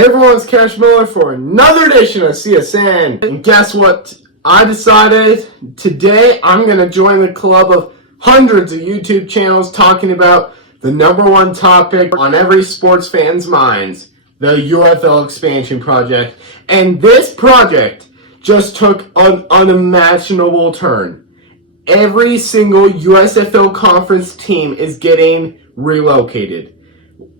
Hey everyone, it's Cash Miller for another edition of CSN. And guess what? I decided today I'm going to join the club of hundreds of YouTube channels talking about the number one topic on every sports fan's minds, the UFL expansion project. And this project just took an unimaginable turn. Every single USFL conference team is getting relocated.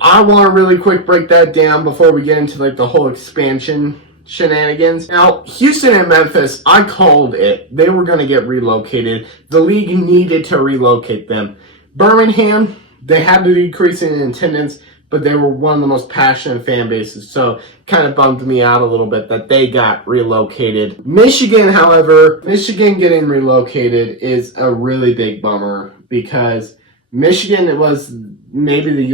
I want to really quick break that down before we get into the whole expansion shenanigans. Now, Houston and Memphis, I called it. They were going to get relocated. The league needed to relocate them. Birmingham, they had to decrease in attendance, but they were one of the most passionate fan bases, so it kind of bummed me out a little bit that they got relocated. Michigan, however, Michigan getting relocated is a really big bummer because Michigan was maybe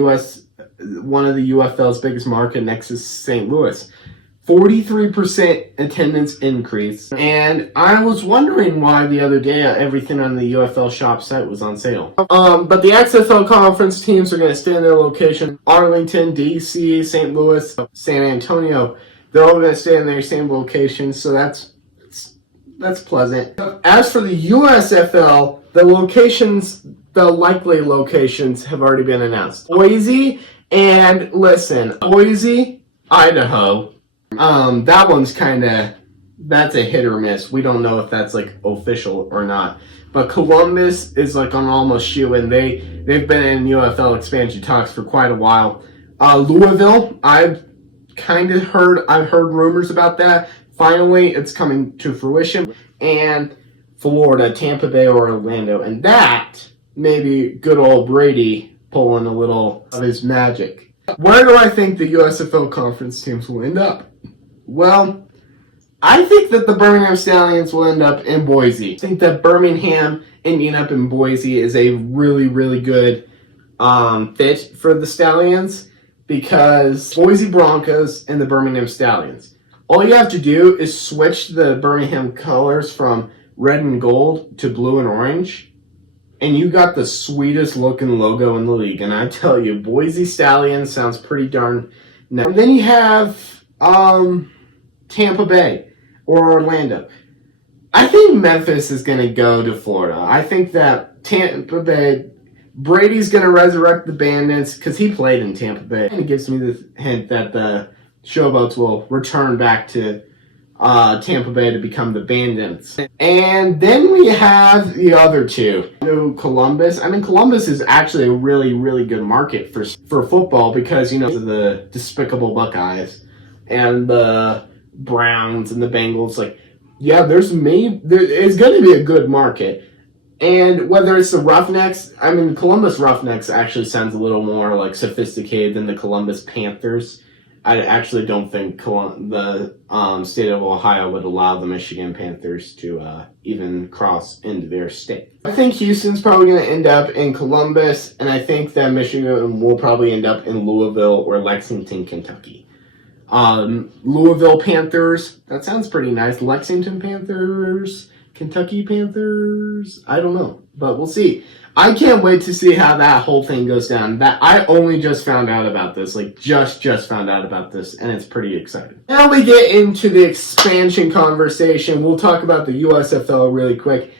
one of the UFL's biggest market next to St. Louis. 43% attendance increase. And I was wondering why the other day everything on the UFL shop site was on sale. But the XFL conference teams are going to stay in their location. Arlington, DC, St. Louis, San Antonio. They're all going to stay in their same location, so that's pleasant. As for the USFL, the likely locations have already been announced. Boise, Idaho. That one's that's a hit or miss. We don't know if that's official or not. But Columbus is on almost shoe-in. They've been in UFL expansion talks for quite a while. Louisville, I've heard rumors about that. Finally, it's coming to fruition. And Florida, Tampa Bay or Orlando. And that maybe good old Brady pulling a little of his magic. Where do I think the USFL conference teams will end up? Well, I think that the Birmingham Stallions will end up in Boise. I think that Birmingham ending up in Boise is a really, really good fit for the Stallions because Boise Broncos and the Birmingham Stallions. All you have to do is switch the Birmingham colors from red and gold to blue and orange, and you got the sweetest looking logo in the league. And I tell you, Boise Stallions sounds pretty darn nice. And then you have Tampa Bay or Orlando. I think Memphis is going to go to Florida. I think that Tampa Bay, Brady's going to resurrect the Bandits because he played in Tampa Bay. And it gives me the hint that the Showboats will return back to Tampa Bay to become the Bandits. And then we have the other two. Columbus. I mean, Columbus is actually a really, really good market for football because, the despicable Buckeyes and the Browns and the Bengals. It's going to be a good market. And whether it's the Roughnecks, Columbus Roughnecks actually sounds a little more sophisticated than the Columbus Panthers. I actually don't think the state of Ohio would allow the Michigan Panthers to even cross into their state. I think Houston's probably going to end up in Columbus, and I think that Michigan will probably end up in Louisville or Lexington, Kentucky. Louisville Panthers, that sounds pretty nice. Lexington Panthers, Kentucky Panthers, I don't know, but we'll see. I can't wait to see how that whole thing goes down. That I only just found out about this, just found out about this, and it's pretty exciting. Now we get into the expansion conversation. We'll talk about the USFL really quick.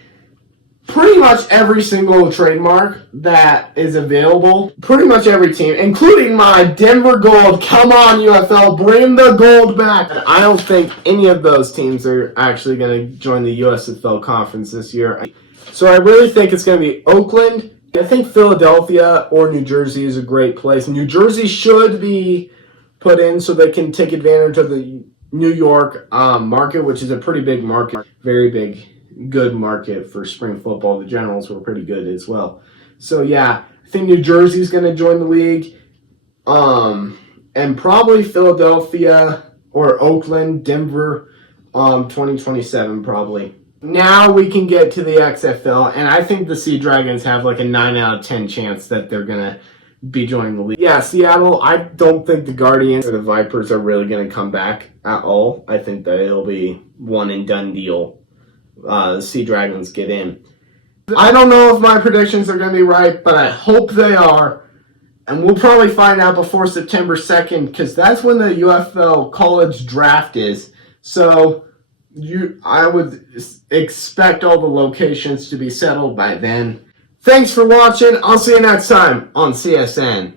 Pretty much every single trademark that is available, pretty much every team, including my Denver Gold. Come on, UFL, bring the gold back. I don't think any of those teams are actually going to join the USFL conference this year. So I really think it's going to be Oakland. I think Philadelphia or New Jersey is a great place. New Jersey should be put in so they can take advantage of the New York market, which is a pretty big market, very big, good market for spring football. The Generals were pretty good as well. So yeah, I think New Jersey is going to join the league, and probably Philadelphia or Oakland, Denver, 2027 probably. Now we can get to the XFL, and I think the Sea Dragons have a 9 out of 10 chance that they're going to be joining the league. Yeah, Seattle, I don't think the Guardians or the Vipers are really going to come back at all. I think that it'll be one and done deal. The Sea Dragons get in. I don't know if my predictions are going to be right, but I hope they are. And we'll probably find out before September 2nd because that's when the UFL college draft is. So I would expect all the locations to be settled by then. Thanks for watching. I'll see you next time on CSN.